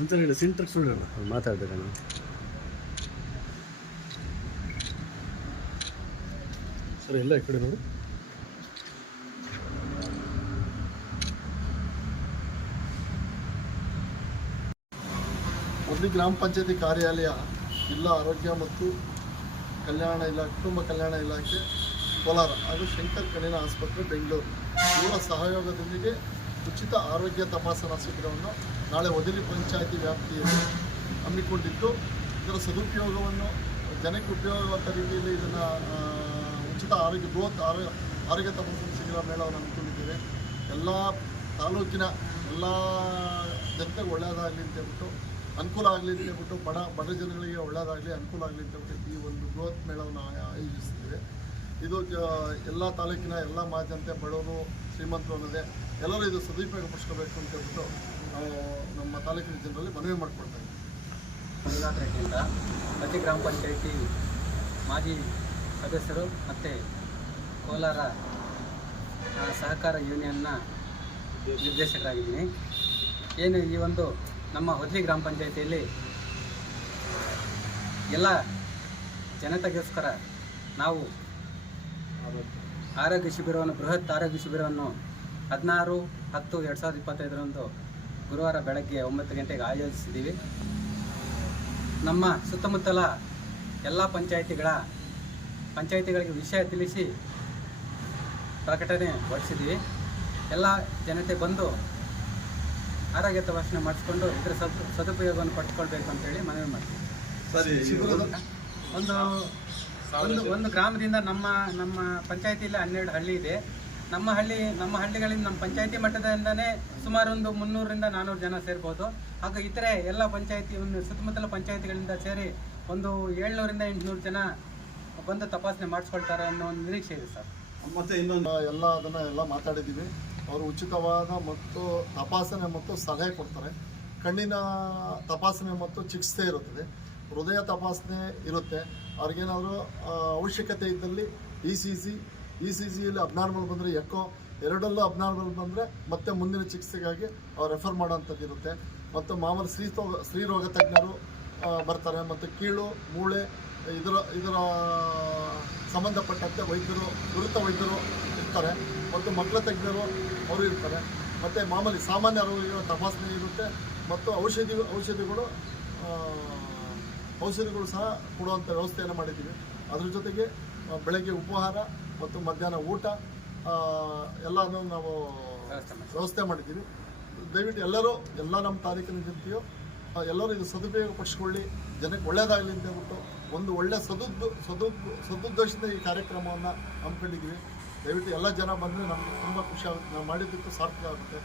ಅಂತ ಹೇಳಿ ಸಿಂಟ್ರಕ್ಸ್ ನೋಡೋಣ. ನಾನು ಸರಿ ಎಲ್ಲ ಈ ಕಡೆ ನೋಡಿ. ಮೊದಲು ಗ್ರಾಮ ಪಂಚಾಯತಿ ಕಾರ್ಯಾಲಯ, ಜಿಲ್ಲಾ ಆರೋಗ್ಯ ಮತ್ತು ಕಲ್ಯಾಣ ಇಲಾಖೆ, ಕುಟುಂಬ ಕಲ್ಯಾಣ ಇಲಾಖೆ, ಕೋಲಾರ ಹಾಗೂ ಶಂಕರ್ ಕಣ್ಣಿನ ಆಸ್ಪತ್ರೆ, ಬೆಂಗಳೂರು. ಇವರ ಸಹಯೋಗದೊಂದಿಗೆ ಉಚಿತ ಆರೋಗ್ಯ ತಪಾಸಣಾ ಶಿಬಿರವನ್ನು ನಾಳೆ ಒದಿಲಿ ಪಂಚಾಯತಿ ವ್ಯಾಪ್ತಿಯಲ್ಲಿ ಹಮ್ಮಿಕೊಂಡಿದ್ದು, ಇದರ ಸದುಪಯೋಗವನ್ನು, ಜನಕ್ಕೆ ಉಪಯೋಗವಾದ ರೀತಿಯಲ್ಲಿ ಇದನ್ನು ಉಚಿತ ಆರೋಗ್ಯ, ಬೃಹತ್ ಆರೋಗ್ಯ ಆರೋಗ್ಯ ತಪಾಸಣಾ ಶಿಬಿರ ಮೇಳವನ್ನು ಹಮ್ಮಿಕೊಂಡಿದ್ದೇವೆ. ಎಲ್ಲ ತಾಲೂಕಿನ ಎಲ್ಲ ಜನತೆಗೆ ಒಳ್ಳೆಯದಾಗಲಿ ಅಂತ ಹೇಳ್ಬಿಟ್ಟು ಅನುಕೂಲ ಆಗಲಿ ಅಂತ ಹೇಳ್ಬಿಟ್ಟು ಬಡ ಬಡ ಜನಗಳಿಗೆ ಒಳ್ಳೆಯದಾಗಲಿ ಅನುಕೂಲ ಆಗಲಿ ಅಂತ ಹೇಳ್ಬಿಟ್ಟು ಈ ಒಂದು ಬೃಹತ್ ಮೇಳವನ್ನು ಆಯ- ಆಯೋಜಿಸಿದ್ದೇವೆ ಇದು ಎಲ್ಲ ತಾಲೂಕಿನ ಎಲ್ಲ ಮಾಜಂತೆ ಬಡವರು ಶ್ರೀಮಂತರು ಅನ್ನೋದೇ ಎಲ್ಲರೂ ಇದು ಸದುಪಯೋಗ ಪಡಿಸ್ಕೋಬೇಕು ಅಂತ ಹೇಳ್ಬಿಟ್ಟು ನಾವು ನಮ್ಮ ತಾಲೂಕಿನ ಜನರಲ್ಲಿ ಮನವಿ ಮಾಡಿಕೊಡ್ತಾ ಇದ್ದೀವಿ. ಪ್ರತಿ ಗ್ರಾಮ ಪಂಚಾಯಿತಿ ಮಾಜಿ ಸದಸ್ಯರು ಮತ್ತು ಕೋಲಾರ ಸಹಕಾರ ಯೂನಿಯನ್ನ ನಿರ್ದೇಶಕರಾಗಿದ್ದೀನಿ. ಏನು ಈ ಒಂದು ನಮ್ಮ ಹೊದಲಿ ಗ್ರಾಮ ಪಂಚಾಯಿತಿಯಲ್ಲಿ ಎಲ್ಲ ಜನತೆಗೋಸ್ಕರ ನಾವು ಆರೋಗ್ಯ ಶಿಬಿರವನ್ನು, ಬೃಹತ್ ಆರೋಗ್ಯ ಶಿಬಿರವನ್ನು ಹದಿನಾರು ಹತ್ತು ಎರಡು ಸಾವಿರದ ಇಪ್ಪತ್ತೈದರಂದು ಗುರುವಾರ ಬೆಳಗ್ಗೆ ಒಂಬತ್ತು ಗಂಟೆಗೆ ಆಯೋಜಿಸಿದ್ದೀವಿ. ನಮ್ಮ ಸುತ್ತಮುತ್ತಲ ಎಲ್ಲ ಪಂಚಾಯಿತಿಗಳ, ಪಂಚಾಯಿತಿಗಳಿಗೆ ವಿಷಯ ತಿಳಿಸಿ ಪ್ರಕಟಣೆ ಹೊರಡಿಸಿದ್ದೀವಿ. ಎಲ್ಲ ಜನತೆ ಬಂದು ಆರೋಗ್ಯ ತಪಾಸಣೆ ಮಾಡಿಸ್ಕೊಂಡು ಇದರ ಸದ್ ಸದುಪಯೋಗವನ್ನು ಪಡ್ಕೊಳ್ಬೇಕು ಅಂತೇಳಿ ಮನವಿ ಮಾಡ್ತೀವಿ ಶಿಬಿರದ ಒಂದು ಒಂದು ಒಂದು ಗ್ರಾಮದಿಂದ ನಮ್ಮ ನಮ್ಮ ಪಂಚಾಯತಿಯಲ್ಲಿ ಹನ್ನೆರಡು ಹಳ್ಳಿ ಇದೆ. ನಮ್ಮ ಹಳ್ಳಿ ನಮ್ಮ ಹಳ್ಳಿಗಳಿಂದ ನಮ್ಮ ಪಂಚಾಯತಿ ಮಟ್ಟದಿಂದನೇ ಸುಮಾರು ಒಂದು ಮುನ್ನೂರರಿಂದ ನಾನ್ನೂರು ಜನ ಸೇರ್ಬೋದು. ಹಾಗೂ ಇತರೆ ಎಲ್ಲ ಪಂಚಾಯತಿ ಒಂದು ಸುತ್ತಮುತ್ತಲ ಪಂಚಾಯತಿಗಳಿಂದ ಸೇರಿ ಒಂದು ಏಳ್ನೂರಿಂದ ಎಂಟುನೂರು ಜನ ಬಂದು ತಪಾಸಣೆ ಮಾಡಿಸ್ಕೊಳ್ತಾರೆ ಅನ್ನೋ ಒಂದು ನಿರೀಕ್ಷೆ ಇದೆ ಸರ್. ಮತ್ತೆ ಇನ್ನೊಂದು ಎಲ್ಲ ಅದನ್ನು ಎಲ್ಲ ಮಾತಾಡಿದ್ದೀವಿ. ಅವರು ಉಚಿತವಾದ ಮತ್ತು ತಪಾಸಣೆ ಮತ್ತು ಸಲಹೆ ಕೊಡ್ತಾರೆ. ಕಣ್ಣಿನ ತಪಾಸಣೆ ಮತ್ತು ಚಿಕಿತ್ಸೆ ಇರುತ್ತದೆ. ಹೃದಯ ತಪಾಸಣೆ ಇರುತ್ತೆ. ಅವ್ರಿಗೇನಾದರೂ ಅವಶ್ಯಕತೆ ಇದ್ದಲ್ಲಿ E C C, E C ಸಿಯಲ್ಲಿ ಅಬ್ನಾರ್ಮಲ್ ಬಂದರೆ ಎಕೋ, ಎರಡಲ್ಲೂ ಅಬ್ನಾರ್ಮಲ್ ಬಂದರೆ ಮತ್ತೆ ಮುಂದಿನ ಚಿಕಿತ್ಸೆಗಾಗಿ ಅವ್ರು ರೆಫರ್ ಮಾಡೋಂಥದ್ದು ಇರುತ್ತೆ. ಮತ್ತು ಮಾಮೂಲು ಸ್ತ್ರೀ ಸ್ತ್ರೀರೋಗ ತಜ್ಞರು ಬರ್ತಾರೆ. ಮತ್ತು ಕೀಳು, ಮೂಳೆ, ಇದರ ಇದರ ಸಂಬಂಧಪಟ್ಟಂತೆ ವೈದ್ಯರು ಗುರುತ ವೈದ್ಯರು ಇರ್ತಾರೆ. ಮತ್ತು ಮಕ್ಕಳ ತಜ್ಞರು ಅವರು ಇರ್ತಾರೆ. ಮತ್ತು ಮಾಮೂಲಿ ಸಾಮಾನ್ಯ ರೋಗಿಗಳ ತಪಾಸಣೆ ಇರುತ್ತೆ. ಮತ್ತು ಔಷಧಿ ಔಷಧಿಗಳು ಔಷಧಿಗಳು ಸಹ ಕೊಡುವಂಥ ವ್ಯವಸ್ಥೆಯನ್ನು ಮಾಡಿದ್ದೀವಿ. ಅದ್ರ ಜೊತೆಗೆ ಬೆಳಗ್ಗೆ ಉಪಹಾರ ಮತ್ತು ಮಧ್ಯಾಹ್ನ ಊಟ ಎಲ್ಲನೂ ನಾವು ವ್ಯವಸ್ಥೆ ಮಾಡಿದ್ದೀವಿ. ದಯವಿಟ್ಟು ಎಲ್ಲರೂ ಎಲ್ಲ ನಮ್ಮ ತಾಲೂಕಿನ ಜನತೆಯು ಎಲ್ಲರೂ ಇದು ಸದುಪಯೋಗ ಪಡಿಸ್ಕೊಳ್ಳಿ. ಜನಕ್ಕೆ ಒಳ್ಳೆಯದಾಗಲಿ ಅಂತ ಹೇಳ್ಬಿಟ್ಟು ಒಂದು ಒಳ್ಳೆಯ ಸದುದ್ದು ಸದು ಸದುದ್ದೇಶದಿಂದ ಈ ಕಾರ್ಯಕ್ರಮವನ್ನು ಹಮ್ಮಿಕೊಂಡಿದ್ದೀವಿ. ದಯವಿಟ್ಟು ಎಲ್ಲ ಜನ ಬಂದರೆ ನಮಗೆ ತುಂಬ ಖುಷಿ ಆಗುತ್ತೆ. ನಾವು ಮಾಡಿದ್ದಕ್ಕೂ ಸಾರ್ಥಕ ಆಗುತ್ತೆ.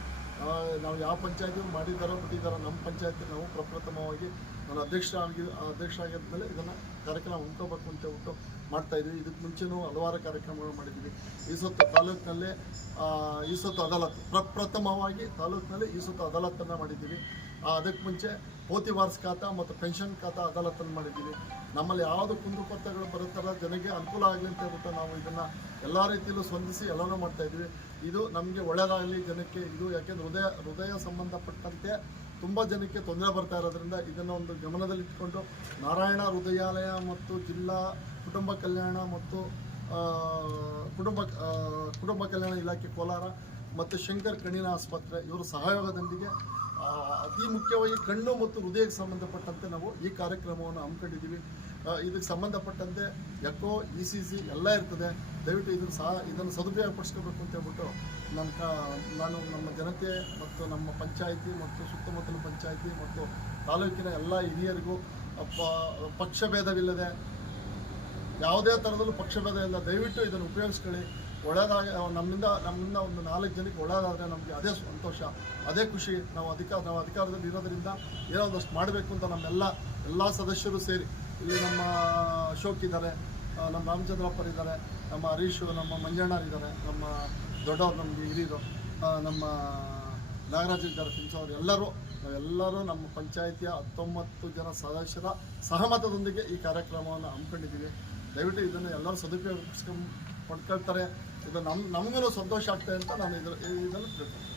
ನಾವು ಯಾವ ಪಂಚಾಯತಿ ಮಾಡಿದ್ದಾರೋ ಬಿಟ್ಟಿದ್ದಾರೋ ನಮ್ಮ ಪಂಚಾಯತಿ ನಾವು ಪ್ರಪ್ರಥಮವಾಗಿ ನಾನು ಅಧ್ಯಕ್ಷ ಆಗಿ, ಅಧ್ಯಕ್ಷ ಆಗಿದ್ಮೇಲೆ ಇದನ್ನು ಕಾರ್ಯಕ್ರಮ ಉಂಟೋಬೇಕು ಅಂತ ಉಂಟು ಮಾಡ್ತಾಯಿದ್ವಿ ಇದಕ್ಕೆ ಮುಂಚೆನೂ ಹಲವಾರು ಕಾರ್ಯಕ್ರಮಗಳು ಮಾಡಿದ್ದೀವಿ. ಈ ಸುತ್ತ ತಾಲೂಕಿನಲ್ಲೇ ಈ ಸೊತ್ತು ಅದಾಲತ್ ಪ್ರಪ್ರಥಮವಾಗಿ ತಾಲೂಕಿನಲ್ಲಿ ಈ ಸೊತ್ತು ಅದಾಲತನ್ನು ಮಾಡಿದ್ದೀವಿ. ಅದಕ್ಕೆ ಮುಂಚೆ ಪೋತಿ ವಾರ್ಸ್ ಖಾತಾ ಮತ್ತು ಪೆನ್ಷನ್ ಖಾತಾ ಅದಾಲತನ್ನು ಮಾಡಿದ್ದೀವಿ. ನಮ್ಮಲ್ಲಿ ಯಾವುದು ಕುಂದುಕೊರತೆಗಳು ಬರುತ್ತಲ್ಲ ಜನಕ್ಕೆ ಅನುಕೂಲ ಆಗಲಿ ಅಂತ ಹೇಳ್ಬಿಟ್ಟು ನಾವು ಇದನ್ನು ಎಲ್ಲ ರೀತಿಯಲ್ಲೂ ಸ್ಪಂದಿಸಿ ಎಲ್ಲನೂ ಮಾಡ್ತಾಯಿದ್ವಿ ಇದು ನಮಗೆ ಒಳ್ಳೆಯದಾಗಲಿ ಜನಕ್ಕೆ, ಇದು ಯಾಕೆಂದ್ರೆ ಹೃದಯ ಹೃದಯ ಸಂಬಂಧಪಟ್ಟಂತೆ ತುಂಬ ಜನಕ್ಕೆ ತೊಂದರೆ ಬರ್ತಾ ಇರೋದ್ರಿಂದ ಇದನ್ನು ಒಂದು ಗಮನದಲ್ಲಿಟ್ಟುಕೊಂಡು ನಾರಾಯಣ ಹೃದಯಾಲಯ ಮತ್ತು ಜಿಲ್ಲಾ ಕುಟುಂಬ ಕಲ್ಯಾಣ ಮತ್ತು ಕುಟುಂಬ ಕುಟುಂಬ ಕಲ್ಯಾಣ ಇಲಾಖೆ ಕೋಲಾರ ಮತ್ತು ಶಂಕರ್ ಕಣ್ಣಿನ ಆಸ್ಪತ್ರೆ, ಇವರ ಸಹಯೋಗದೊಂದಿಗೆ ಅತಿ ಮುಖ್ಯವಾಗಿ ಕಣ್ಣು ಮತ್ತು ಹೃದಯಕ್ಕೆ ಸಂಬಂಧಪಟ್ಟಂತೆ ನಾವು ಈ ಕಾರ್ಯಕ್ರಮವನ್ನು ಹಮ್ಮಿಕೊಂಡಿದ್ದೀವಿ. ಇದಕ್ಕೆ ಸಂಬಂಧಪಟ್ಟಂತೆ ಎಕೋ ಇ ಸಿ ಸಿ ಎಲ್ಲ ಇರ್ತದೆ. ದಯವಿಟ್ಟು ಇದನ್ನು ಸಹ ಇದನ್ನು ಸದುಪಯೋಗ ಪಡಿಸ್ಕೋಬೇಕು ಅಂತ ಹೇಳ್ಬಿಟ್ಟು ನನ್ನ ನಾನು ನಮ್ಮ ಜನತೆ ಮತ್ತು ನಮ್ಮ ಪಂಚಾಯಿತಿ ಮತ್ತು ಸುತ್ತಮುತ್ತಲ ಪಂಚಾಯಿತಿ ಮತ್ತು ತಾಲೂಕಿನ ಎಲ್ಲ ಹಿರಿಯರಿಗೂ ಪಕ್ಷಭೇದವಿಲ್ಲದೆ, ಯಾವುದೇ ಥರದಲ್ಲೂ ಪಕ್ಷಭೇದ ಇಲ್ಲ. ದಯವಿಟ್ಟು ಇದನ್ನು ಉಪಯೋಗಿಸ್ಕೊಳ್ಳಿ. ಒಳ್ಳೆಯದಾಗ ನಮ್ಮಿಂದ ನಮ್ಮಿಂದ ಒಂದು ನಾಲ್ಕು ಜನಕ್ಕೆ ಒಳ್ಳೆಯದಾದರೆ ನಮಗೆ ಅದೇ ಸಂತೋಷ, ಅದೇ ಖುಷಿ. ನಾವು ಅಧಿಕಾರ ನಾವು ಅಧಿಕಾರದಲ್ಲಿ ಇರೋದರಿಂದ ಏನೋ ಒಂದಷ್ಟು ಮಾಡಬೇಕು ಅಂತ ನಮ್ಮೆಲ್ಲ, ಎಲ್ಲ ಸದಸ್ಯರು ಸೇರಿ. ಇಲ್ಲಿ ನಮ್ಮ ಅಶೋಕ್ ಇದ್ದಾರೆ ನಮ್ಮ ರಾಮಚಂದ್ರಪ್ಪರ್ ಇದ್ದಾರೆ, ನಮ್ಮ ಹರೀಶು, ನಮ್ಮ ಮಂಜಣ್ಣರು ಇದ್ದಾರೆ, ನಮ್ಮ ದೊಡ್ಡವ್ರು, ನಮಗೆ ಹಿರಿಯರು ನಮ್ಮ ನಾಗರಾಜ್ ಇದ್ದಾರೆ ತಿನ್ಸೋರು ಎಲ್ಲರೂ, ನಾವೆಲ್ಲರೂ ನಮ್ಮ ಪಂಚಾಯಿತಿಯ ಹತ್ತೊಂಬತ್ತು ಜನ ಸದಸ್ಯರ ಸಹಮತದೊಂದಿಗೆ ಈ ಕಾರ್ಯಕ್ರಮವನ್ನು ಹಮ್ಮಿಕೊಂಡಿದ್ದೀವಿ. ದಯವಿಟ್ಟು ಇದನ್ನು ಎಲ್ಲರೂ ಸದುಪಯೋಗ ಪಡ್ಕೊಳ್ತಾರೆ. ಇದು ನಮ್ಮ ನಮಗೂ ಸಂತೋಷ ಆಗ್ತದೆ ಅಂತ ನಾನು ಇದ್ರ ಇದನ್ನು ತಿಳ್ಕೊಳ್ತೀನಿ